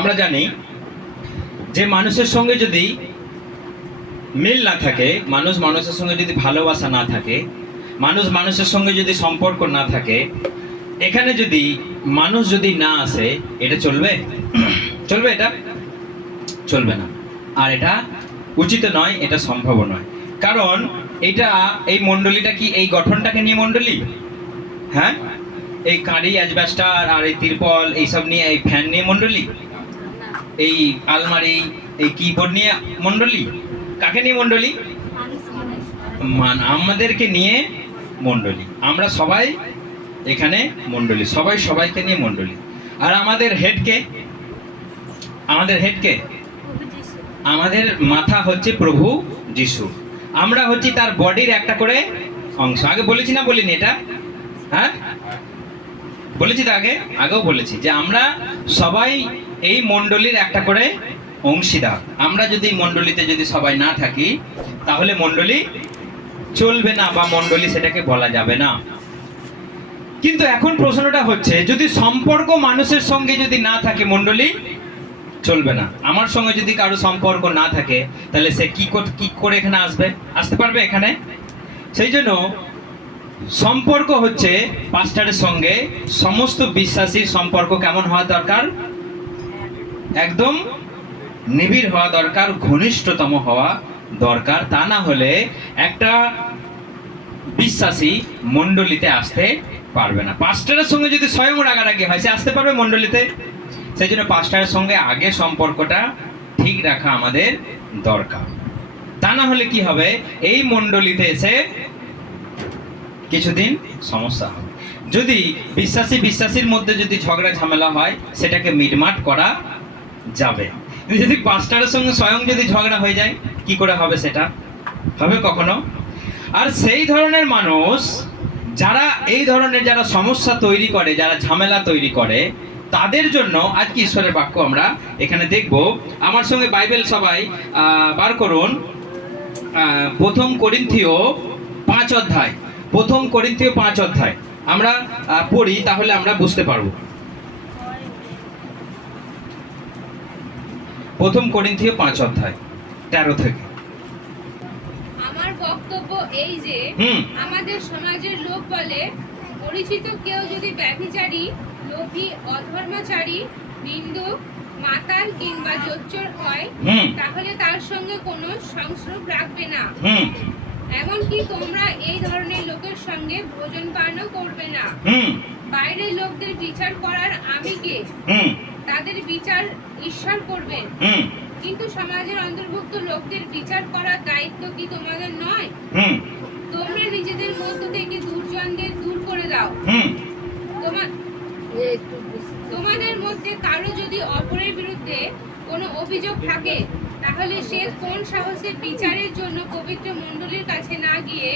আমরা জানি যে মানুষের সঙ্গে যদি মিল না থাকে, মানুষ মানুষের সঙ্গে যদি ভালোবাসা না থাকে, মানুষ মানুষের সঙ্গে যদি সম্পর্ক না থাকে, এখানে যদি মানুষ যদি না আসে, এটা চলবে? চলবে? এটা চলবে না। আর এটা উচিত নয়, এটা সম্ভব নয়। কারণ এটা, এই মণ্ডলীটা কি এই গঠনটাকে নিয়ে মণ্ডলী? হ্যাঁ, এই কাঁড়ি অ্যাজবেস্টার আর এই তিরপল এইসব নিয়ে, এই ফ্যান নিয়ে মণ্ডলী? এই আলমারি, এই কিবোর্ড নিয়ে মণ্ডলী? কাকে নিয়ে মণ্ডলী? আমাদেরকে নিয়ে মণ্ডলী। আমরা সবাই এখানে মণ্ডলী, সবাই সবাইকে নিয়ে মণ্ডলী। আর আমাদের হেডকে, আমাদের হেডকে, আমাদের মাথা হচ্ছে প্রভু যিশু। আমরা হচ্ছি তার বডির একটা করে অংশ। আগে বলেছি না বলিনি এটা? হ্যাঁ, বলেছি তো আগে, আগেও বলেছি যে আমরা সবাই এই মণ্ডলীর একটা করে অংশীদার। আমরা যদি মণ্ডলীতে যদি সবাই না থাকি, তাহলে মণ্ডলী চলবে না, বা মণ্ডলী সেটাকে বলা যাবে না। কিন্তু এখন প্রশ্নটা হচ্ছে, যদি সম্পর্ক মানুষের সঙ্গে যদি না থাকে, মণ্ডলী চলবে না। আমার সঙ্গে যদি কারো সম্পর্ক না থাকে, তাহলে সে কি করে এখানে আসবে? আসতে পারবে এখানে? সেই জন্য সম্পর্ক হচ্ছে পাস্টারের সঙ্গে সমস্ত বিশ্বাসীর সম্পর্ক কেমন হওয়া দরকার? একদম নিবিড় হওয়া দরকার, ঘনিষ্ঠতম হওয়া দরকার। তা না হলে একটা বিশ্বাসী মণ্ডলীতে আসতে পারবে না। পাস্টারের সঙ্গে যদি স্বয়ং রাগারাগি হয়, সে আসতে পারবে মণ্ডলীতে? সেই জন্য পাস্টারের সঙ্গে আগে সম্পর্কটা ঠিক রাখা আমাদের দরকার। তা না হলে কি হবে, এই মণ্ডলীতে এসে কিছুদিন সমস্যা হবে। যদি বিশ্বাসীর মধ্যে যদি ঝগড়া ঝামেলা হয়, সেটাকে মিটমাট করা যাবে। যদি পাস্টারের সঙ্গে স্বয়ং যদি ঝগড়া হয়ে যায়, কি করে হবে? সেটা হবে কখনো? আর সেই ধরনের মানুষ যারা এই ধরনের যারা সমস্যা তৈরি করে, যারা ঝামেলা তৈরি করে, তাদের জন্য আজকে ঈশ্বরের বাক্য আমরা এখানে দেখব। আমার সঙ্গে বাইবেল সবাই বার করুন, প্রথম করিন্থীয় 5 অধ্যায়। প্রথম করিন্থীয় 5 অধ্যায় আমরা পড়ি, তাহলে আমরা বুঝতে পারবো। প্রথম করিন্থীয় 5 অধ্যায় 13 থেকে। আমার বক্তব্য এই যে, আমাদের সমাজের লোক বলে, পরিচিত কেউ যদি ব্যভিচারী, লোভী, অধর্মাচারী, নিন্দুক, মাতাল কিংবা জোচ্চোর হয়, তাহলে তার সঙ্গে কোনো সংস্রব রাখবে না। এমনকি তোমরা এই ধরনের লোকের সঙ্গে ভোজন পানও করবে না। বাইরের লোকদের বিচার করার আমি কে? তাদের বিচার ঈশ্বর করবেন। কিন্তু সমাজের অন্তর্ভুক্ত লোকদের বিচার করার দায়িত্ব কি তোমাদের নয়? তোমরা নিজেদের মধ্য থেকে দুর্জনদের দূর করে দাও। তোমাদের মধ্যে কারো যদি অপরের বিরুদ্ধে কোনো অভিযোগ থাকে, তাহলে সে কোন সাহসে বিচারের জন্য পবিত্র মণ্ডলীর কাছে না গিয়ে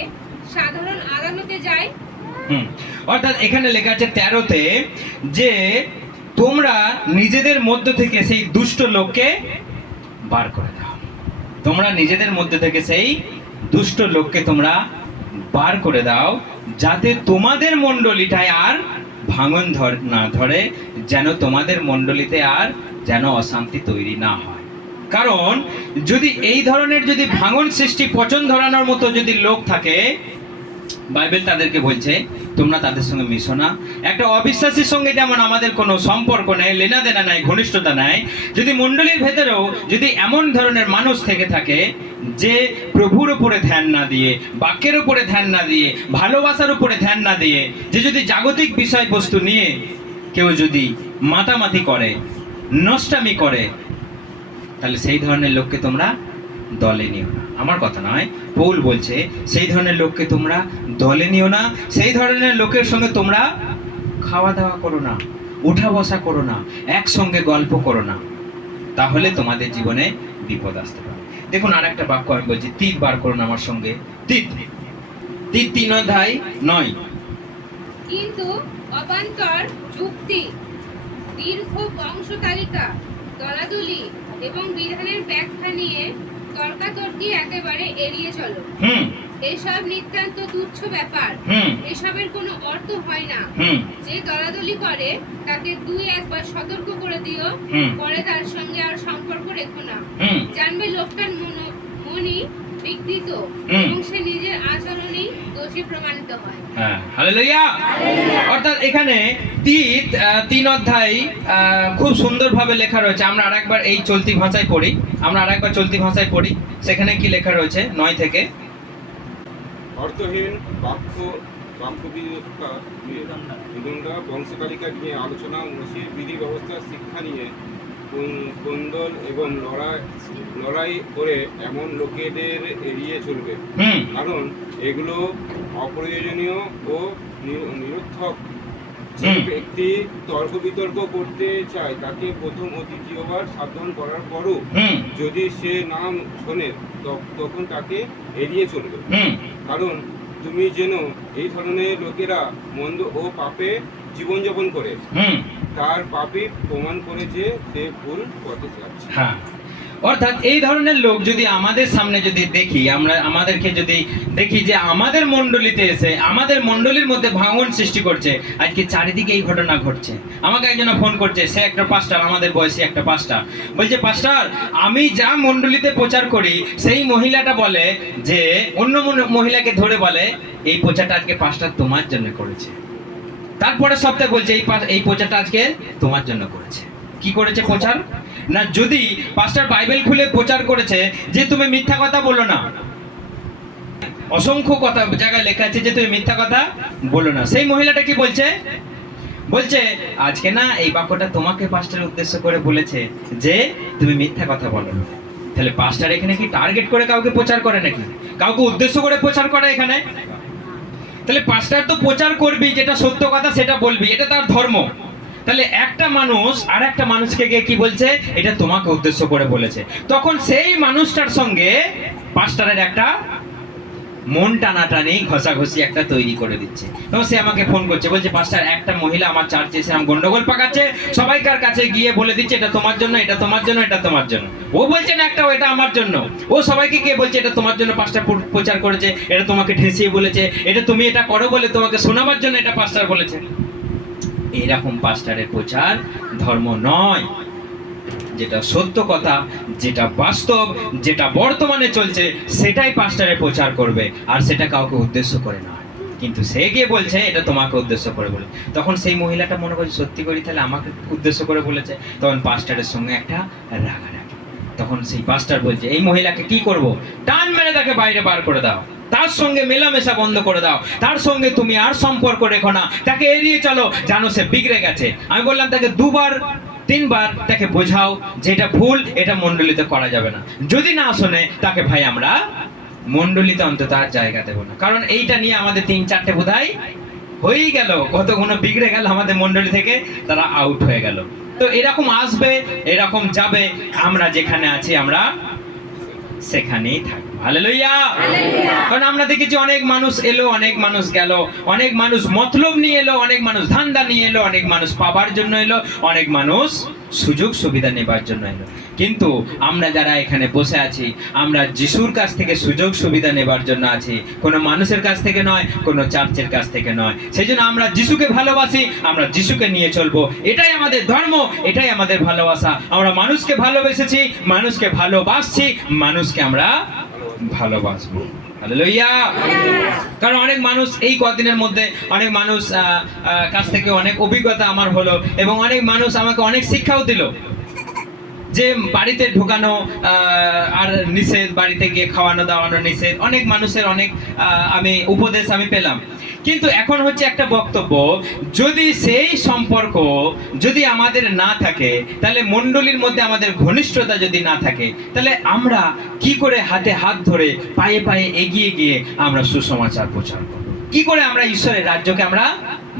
সাধারণ আদালতে যায়? অর্থাৎ এখানে লেখা আছে 13-তে যে তোমরা নিজেদের মধ্য থেকে সেই দুষ্ট লোককে বার করে দাও। তোমরা নিজেদের মধ্যে থেকে সেই দুষ্ট লোককে তোমরা বার করে দাও, যাতে তোমাদের মণ্ডলীটায় আর ভাঙন না ধরে, যেন তোমাদের মণ্ডলীতে আর যেন অশান্তি তৈরি না হয়। কারণ যদি এই ধরনের যদি ভাঙন সৃষ্টি, পচন ধরানোর মতো যদি লোক থাকে, বাইবেল তাদেরকে বলছে তোমরা তাদের সঙ্গে মিশো না। একটা অবিশ্বাসীর সঙ্গে যেমন আমাদের কোনো সম্পর্ক নেই, লেনা দেনা নাই, ঘনিষ্ঠতা নাই, যদি মণ্ডলীর ভেতরেও যদি এমন ধরনের মানুষ থেকে থাকে যে প্রভুর উপরে ধ্যান না দিয়ে, বাক্যের উপরে ধ্যান না দিয়ে, ভালোবাসার উপরে ধ্যান না দিয়ে, যে যদি জাগতিক বিষয়বস্তু নিয়ে কেউ যদি মাতামাতি করে, নষ্টামি করে, তাহলে সেই ধরনের লোককে তোমরা দলে নিও না। আমার কথা নয়, পৌল বলছে সেই ধরনের লোককে তোমরা দলে নিও না। সেই ধরনের লোকের সঙ্গে তোমরা খাওয়া দাওয়া করো না, উঠা বসা করো না, একসঙ্গে গল্প করো না, তাহলে তোমাদের জীবনে বিপদ আসতে পারে। দেখুন, আর একটা বাক্য আমি বলছি, তিত বার করুন আমার সঙ্গে। তিত 3 অধ্যায় 9। কিন্তু অবান্তর যুক্তি, দীর্ঘ বংশ তালিকা, দলাদলি এবং বিধানের ব্যাখ্যা নিয়ে তর্কাতর্কি একেবারে এড়িয়ে চলো। এসব নিতান্ত তুচ্ছ ব্যাপার। হুম এসবের কোনো অর্থ হয় না। হুম যে দলাদলি করে তাকে দুই একবার সতর্ক করে দিও, হুম পরে তার সঙ্গে আর সম্পর্ক রেখো না। হুম জানবে লোকটার মনই বিকৃত হুম। এবং সে নিজের আচরণেই দোষী প্রমাণিত হয়। হ্যাঁ, হালেলুয়া। অর্থাৎ এখানে তিন অধ্যায় খুব সুন্দরভাবে লেখা রয়েছে। আমরা আরেকবার এই চলতি ভাষায় পড়ি, সেখানে কি লেখা রয়েছে 9 থেকে। অর্থহীন বাক্য বাক্যবিদ্যা নিবন্ধা বংশতালিকা নিয়ে আলোচনা, মসির বিধি ব্যবস্থা শিক্ষা নিয়ে কোন্দল এবং লড়াই করে এমন লোকেদের এড়িয়ে চলবে, হুম কারণ এগুলো অপ্রয়োজনীয় ও নিরর্থক। যে হুম। ব্যক্তি তর্ক বিতর্ক করতে চায় তাকে প্রথম ও দ্বিতীয়বার সাবধান করার পরও হুম যদি সে নাম শোনে তখন তাকে এড়িয়ে চলবে, হুম কারণ তুমি যেন এই ধরনের লোকেরা মন্দ ও পাপে জীবনযাপন করে হুম। তার পাপে প্রমাণ করে যে সে ভুল পথে যাচ্ছে। হ্যাঁ, অর্থাৎ এই ধরনের লোক যদি আমাদের সামনে যদি দেখি, আমাদেরকে যদি দেখি যে আমাদের মণ্ডলীতে এসে আমাদের মণ্ডলীর মধ্যে ভাঙন সৃষ্টি করছে, আজকে চারিদিকে এই ঘটনা ঘটছে। আমাকে একজন ফোন করছে, সে একটা পাস্টার, আমাদের বয়সী একটা পাস্টার, বলছে পাস্টার আমি যা মণ্ডলীতে প্রচার করি সেই মহিলাটা বলে যে অন্য মহিলাকে ধরে বলে এই প্রচারটা আজকে পাস্টার তোমার জন্য করেছে। তারপরে সপ্তাহে বলছে এই প্রচারটা আজকে তোমার জন্য করেছে। কি করেছে প্রচার? না, যদি পাস্টার বাইবেল খুলে প্রচার করেছে যে তুমি মিথ্যা কথা বলো না, অসংখ্য কথা জায়গায় লেখা আছে যে তুমি মিথ্যা কথা বলো না, সেই মহিলাটা কি বলছে? বলছে আজকে না এই বাক্যটা তোমাকে পাস্টার উদ্দেশ্য করে বলেছে যে তুমি মিথ্যা কথা বলো না। তাহলে পাস্টার এখানে কি টার্গেট করে কাউকে প্রচার করে নাকি? কাউকে উদ্দেশ্য করে প্রচার করে এখানে? তাহলে পাস্টার তো প্রচার করবি, যেটা সত্য কথা সেটা বলবি, এটা তার ধর্ম। তাহলে একটা মানুষ আর একটা মানুষকে গিয়ে কি বলছে? এটা তোমাকে উদ্দেশ্য করে বলেছে। তখন সেই মানুষটার সঙ্গে পাস্টারের একটা মন টানাটানি ঘষাঘষি একটা তৈরি করে দিচ্ছে। তখন সে আমাকে ফোন করছে, বলছে পাস্টার একটা মহিলা আমার চার্চে এসে আমার গন্ডগোল পাকাচ্ছে, সবাইকার কাছে গিয়ে বলে দিচ্ছে এটা তোমার জন্য, এটা তোমার জন্য, এটা তোমার জন্য। ও বলছে না একটা এটা আমার জন্য, ও সবাইকে গিয়ে বলছে এটা তোমার জন্য পাস্টার প্রচার করেছে, এটা তোমাকে ঠেসিয়ে বলেছে, এটা তুমি এটা করো বলে তোমাকে শোনাবার জন্য এটা পাস্টার বলেছে। এরকম পাস্টারের প্রচার ধর্ম নয়। যেটা সত্য কথা, যেটা বাস্তব, যেটা বর্তমানে চলছে সেটাই পাস্টারের প্রচার করবে, আর সেটা কাউকে উদ্দেশ্য করে না। কিন্তু সে গিয়ে বলছে এটা তোমাকে উদ্দেশ্য করে বলে, তখন সেই মহিলাটা মনে করছে সত্যি করি তাহলে আমাকে উদ্দেশ্য করে বলেছে। তখন পাস্টারের সঙ্গে একটা রাগারাগি। তখন সেই পাস্টার বলছে এই মহিলাকে কি করব? টান মেরে তাকে বাইরে বার করে দাও, তার সঙ্গে মেলামেশা বন্ধ করে দাও, তার সঙ্গে তুমি আর সম্পর্ক রেখো না, তাকে এড়িয়ে চলো, জানো সে বিগড়ে গেছে। আমি বললাম তাকে 2-3 বার তাকে বোঝাও যে এটা ভুল, এটা মণ্ডলীতে করা যাবে না। যদি না শোনে তাকে ভাই আমরা মণ্ডলীতে অন্তত আর জায়গা দেবো না। কারণ এইটা নিয়ে আমাদের 3-4টে বোধহয় হয়েই গেল, কতগুলো বিগড়ে গেল আমাদের মণ্ডলী থেকে, তারা আউট হয়ে গেল। তো এরকম আসবে, এরকম যাবে, আমরা যেখানে আছি আমরা সেখানেই থাকবো। হালেলুয়া। কারণ আমরা দেখেছি অনেক মানুষ এলো, অনেক মানুষ গেল, অনেক মানুষ মতলব নিয়ে এলো, অনেক মানুষ ধান্দা নিয়ে এলো, অনেক মানুষ পাবার জন্য এলো, অনেক মানুষ সুযোগ সুবিধা নেবার জন্য এলো। কিন্তু আমরা যারা এখানে বসে আছি, আমরা যিশুর কাছ থেকে সুযোগ সুবিধা নেবার জন্য আছি, কোনো মানুষের কাছ থেকে নয়, কোনো চার্চের কাছ থেকে নয়। সেই জন্য আমরা যিশুকে ভালোবাসি, আমরা যিশুকে নিয়ে চলবো, এটাই আমাদের ধর্ম, এটাই আমাদের ভালোবাসা। আমরা মানুষকে ভালোবেসেছি, মানুষকে ভালোবাসছি, মানুষকে আমরা ভালোবাসবো। হালেলুয়া। কারণ অনেক মানুষ এই কদিনের মধ্যে অনেক মানুষ কাছ থেকে অনেক অভিজ্ঞতা আমার হলো, এবং অনেক মানুষ আমাকে অনেক শিক্ষাও দিল যে বাড়িতে ঢোকানো আর নিষেধ, বাড়িতে গিয়ে খাওয়ানো দাওয়ানো নিষেধ, অনেক মানুষের অনেক আমি উপদেশ আমি পেলাম। কিন্তু এখন হচ্ছে একটা বক্তব্য, যদি সেই সম্পর্ক যদি আমাদের না থাকে, তাহলে মণ্ডলীর মধ্যে আমাদের ঘনিষ্ঠতা যদি না থাকে, তাহলে আমরা কি করে হাতে হাত ধরে পায়ে পায়ে এগিয়ে গিয়ে আমরা সুসমাচার প্রচার করব? কি করে আমরা ঈশ্বরের রাজ্যকে আমরা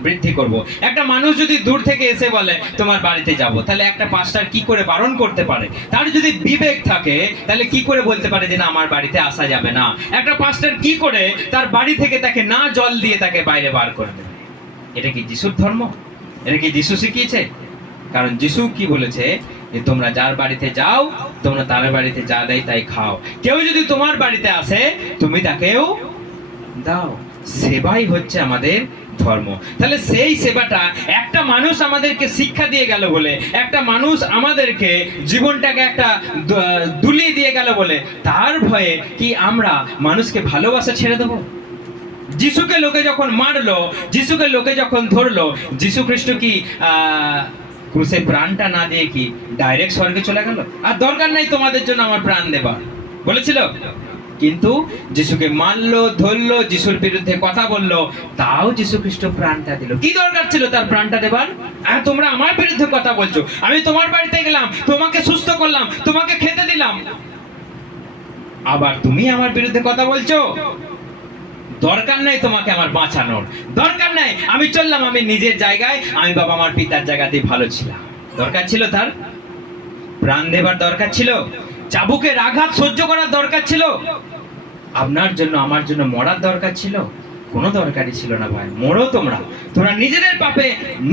বৃদ্ধি করব? একটা মানুষ যদি দূর থেকে এসে বলে তোমার বাড়িতে যাব, তাহলে একটা পাস্টার কি করে বারণ করতে পারে? তার যদি বিবেক থাকে তাহলে কি করে বলতে পারে যে না আমার বাড়িতে আসা যাবে না? একটা পাস্টার কি করে তার বাড়ি থেকে তাকে না জল দিয়ে তাকে বাইরে বার করে দেবে? এটা কি যিশুর ধর্ম? এটা কি যিশু শিখিয়েছে? কারণ যিশু কি বলেছে যে তোমরা যার বাড়িতে যাও, তোমরা তার বাড়িতে যা দেয় তাই খাও। কেউ যদি তোমার বাড়িতে আসে তুমি তাকেও দাও। সেবাই হচ্ছে আমাদের ধর্ম। তাহলে সেই সেবাটা একটা মানুষ আমাদেরকে শিক্ষা দিয়ে গেল বলে, একটা মানুষ আমাদেরকে জীবনটাকে একটা দুলিয়ে দিয়ে গেল বলে, তার ভয়ে কি আমরা মানুষকে ভালোবাসা ছেড়ে দেবো? যিশুকে লোকে যখন মারলো, যিশুকে লোকে যখন ধরলো, যিশু খ্রিস্ট কি ক্রুশে প্রাণটা না দিয়ে কি ডাইরেক্ট স্বর্গে চলে গেল? আর দরকার নাই তোমাদের জন্য আমার প্রাণ দেবা বলেছিল? কিন্তু যিশুকে মারলো, ধরলো, যিশুর বিরুদ্ধে কথা বললো, তাও যিশু খ্রিস্ট প্রাণটা দিল। কি দরকার ছিল তার প্রাণটা দেবার? আর তোমরা আমার বিরুদ্ধে কথা বলছো, আমি তোমার বাড়িতে গেলাম, তোমাকে সুস্থ করলাম, তোমাকে খেতে দিলাম, আবার তুমি আমার বিরুদ্ধে কথা বলছো? দরকার নাই তোমাকে আমার বাঁচানোর, দরকার নাই, আমি চললাম আমি নিজের জায়গায়, আমি বাবা আমার পিতার জায়গাতেই ভালো ছিলাম। দরকার ছিল তার প্রাণ দেবার? দরকার ছিল চাবুকের আঘাত সহ্য করার? দরকার ছিল আপনার জন্য আমার জন্য মরার? দরকার ছিল? কোনো দরকারই ছিল না ভাই। মরো তোমরা, তোমরা নিজেদের পাপে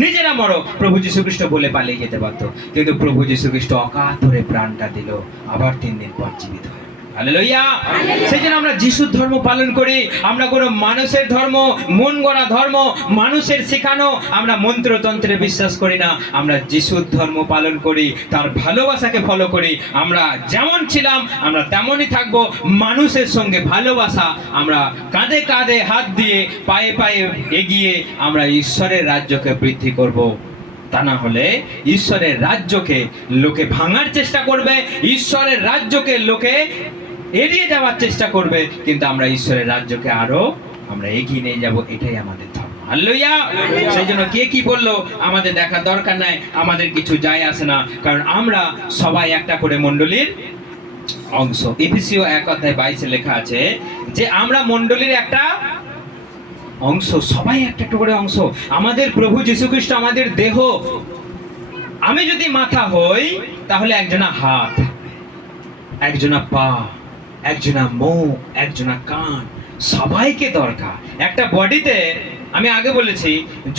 নিজেরা মরো, প্রভু যীশু খ্রিস্ট বলে পালিয়ে যেতে পারতো, কিন্তু প্রভু যীশু খ্রিস্ট অকাতরে প্রাণটা দিল, আবার 3 দিন পর জীবিত হয়। হালেলুয়া! সেই জন্য আমরা যিশুর ধর্ম পালন করি। আমরা কোনো মানুষের ধর্ম, মন গড়া ধর্ম, মানুষের শেখানো আমরা মন্ত্রতন্ত্রে বিশ্বাস করি না। আমরা যিশুর ধর্ম পালন করি, তার ভালোবাসাকে ফলো করি। আমরা যেমন ছিলাম আমরা তেমনই থাকবো। মানুষের সঙ্গে ভালোবাসা, আমরা কাঁধে কাঁধে হাত দিয়ে পায়ে পায়ে এগিয়ে আমরা ঈশ্বরের রাজ্যকে বৃদ্ধি করব। তা না হলে ঈশ্বরের রাজ্যকে লোকে ভাঙার চেষ্টা করবে, ঈশ্বরের রাজ্যকে লোকে এড়িয়ে যাওয়ার চেষ্টা করবে, কিন্তু আমরা ঈশ্বরের রাজ্যকে আরো আমরা এগিয়ে নিয়ে যাব। এটাই আমাদের ধর্ম। হালেলুয়া! সেই জন্য কে কি বললো আমাদের দেখার দরকার নাই, আমাদের কিছু যায় আসে না, কারণ আমরা সবাই একটা করে মণ্ডলীর অংশ। এফেসীয় 1:22 লেখা আছে যে আমরা মণ্ডলীর একটা অংশ, সবাই একটা একটা করে অংশ। আমাদের প্রভু যীশু খ্রিস্ট আমাদের দেহ। আমি যদি মাথা হই তাহলে একজনা হাত, একজনা পা, একজনা মুখ, একজনা কান, সবাইকে দরকার। একটা বডিতে আমি আগে বলেছি,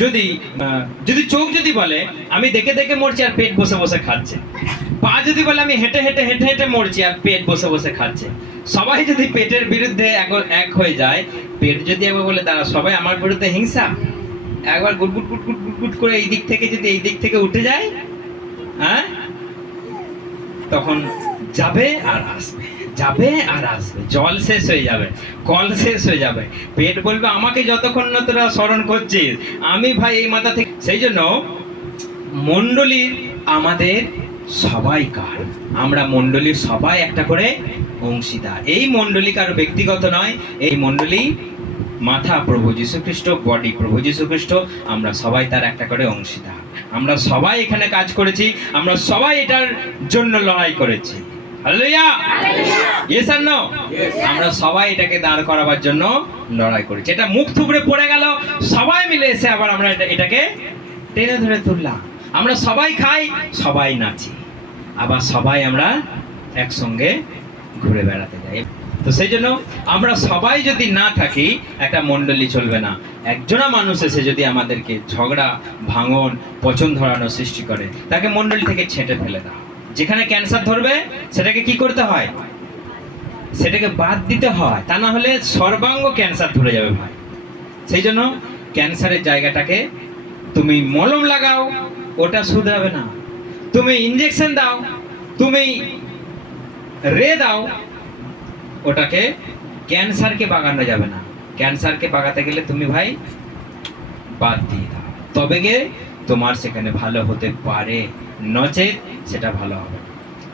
যদি চোখ যদি বলে আমি দেখে দেখে মরছি আর পেট বসে বসে খাচ্ছে, পা যদি বলে আমি হেঁটে হেঁটে হেঁটে হেঁটে মরছি আর পেট বসে বসে খাচ্ছে, সবাই যদি পেটের বিরুদ্ধে এক হয়ে যায়, পেট যদি একবার বলে তারা সবাই আমার বিরুদ্ধে হিংসা, একবার গুটগুট গুটগুট গুটগুট করে এই দিক থেকে যদি এই দিক থেকে উঠে যায়, হ্যাঁ, তখন যাবে আর আসবে, যাবে আর আসবে, জল শেষ হয়ে যাবে, কল শেষ হয়ে যাবে। পেট বলবে আমাকে যতক্ষণ না তোরা স্মরণ করছিস, আমি ভাই এই মাথা থেকে। সেই জন্য মণ্ডলীর আমাদের সবাইকার, আমরা মণ্ডলীর সবাই একটা করে অংশীদার। এই মণ্ডলী কারো ব্যক্তিগত নয়, এই মণ্ডলী মাথা প্রভু যীশু খ্রিস্ট, বডি প্রভু যীশু খ্রিস্ট, আমরা সবাই তার একটা করে অংশীদার। আমরা সবাই এখানে কাজ করেছি, আমরা সবাই এটার জন্য লড়াই করেছি। হালেলুয়া! ইয়েস আর নো? আমরা সবাই এটাকে দাঁড় করাবার জন্য লড়াই করেছি। এটা মুখ থুবড়ে পড়ে গেল, সবাই মিলে এসে আবার আমরা এটাকে টেনে ধরে তুললাম। আমরা সবাই খাই, সবাই নাচি, আবার সবাই আমরা একসঙ্গে ঘুরে বেড়াতে যাই। তো সেই জন্য আমরা সবাই যদি না থাকি একটা মণ্ডলী চলবে না। একজনা মানুষ এসে যদি আমাদেরকে ঝগড়া, ভাঙন, পচন ধরানো সৃষ্টি করে, তাকে মণ্ডলী থেকে ছেঁটে ফেলে দাও। যেখানে ক্যান্সার ধরবে সেটাকে কি করতে হয়? সেটাকে বাদ দিতে হয়, তা না হলে সর্বাঙ্গ ক্যান্সার ধরে যাবে ভাই। সেই জন্য ক্যান্সারের জায়গাটাকে তুমি মলম লাগাও, ওটা শুধরাবে না। তুমি ইঞ্জেকশন দাও, তুমি রে দাও, ওটাকে ক্যান্সারকে বাগানো যাবে না। ক্যান্সারকে বাগাতে গেলে তুমি ভাই বাদ দিয়ে দাও, তবে গিয়ে তোমার সেখানে ভালো হতে পারে, নচেত সেটা ভালো হবে।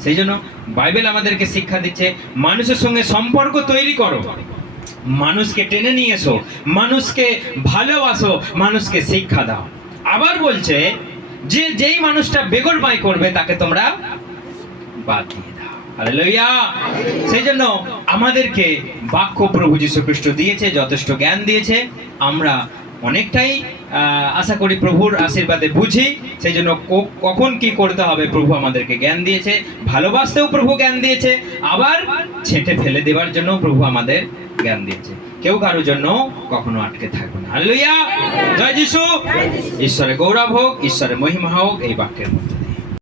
সেই জন্য বাইবেল আমাদেরকে শিক্ষা দিচ্ছে মানুষের সঙ্গে সম্পর্ক তৈরি করো, মানুষকে টেনে নিয়ে এসো, মানুষকে ভালোবাসো, মানুষকে শিক্ষা দাও। আবার বলছে যে যেই মানুষটা বেগরবাই করবে তাকে তোমরা বাদ দিয়ে দাও। হালেলুয়া! সেই জন্য আমাদেরকে বাক্য প্রভু যীশু খ্রিস্ট দিয়েছে, যথেষ্ট জ্ঞান দিয়েছে। আমরা অনেকটাই আশা করি প্রভুর আশীর্বাদে বুঝি। সেই জন্য কখন কি করতে হবে প্রভু আমাদেরকে জ্ঞান দিয়েছে, ভালোবাসতেও প্রভু জ্ঞান দিয়েছে, আবার ছেঁটে ফেলে দেওয়ার জন্য প্রভু আমাদের জ্ঞান দিয়েছে। কেউ কারোর জন্য কখনো আটকে থাকবে না। হালেলুয়া! জয় যিশু! ঈশ্বরের গৌরব হোক, ঈশ্বরের মহিমা হোক এই বাক্যের মধ্যে।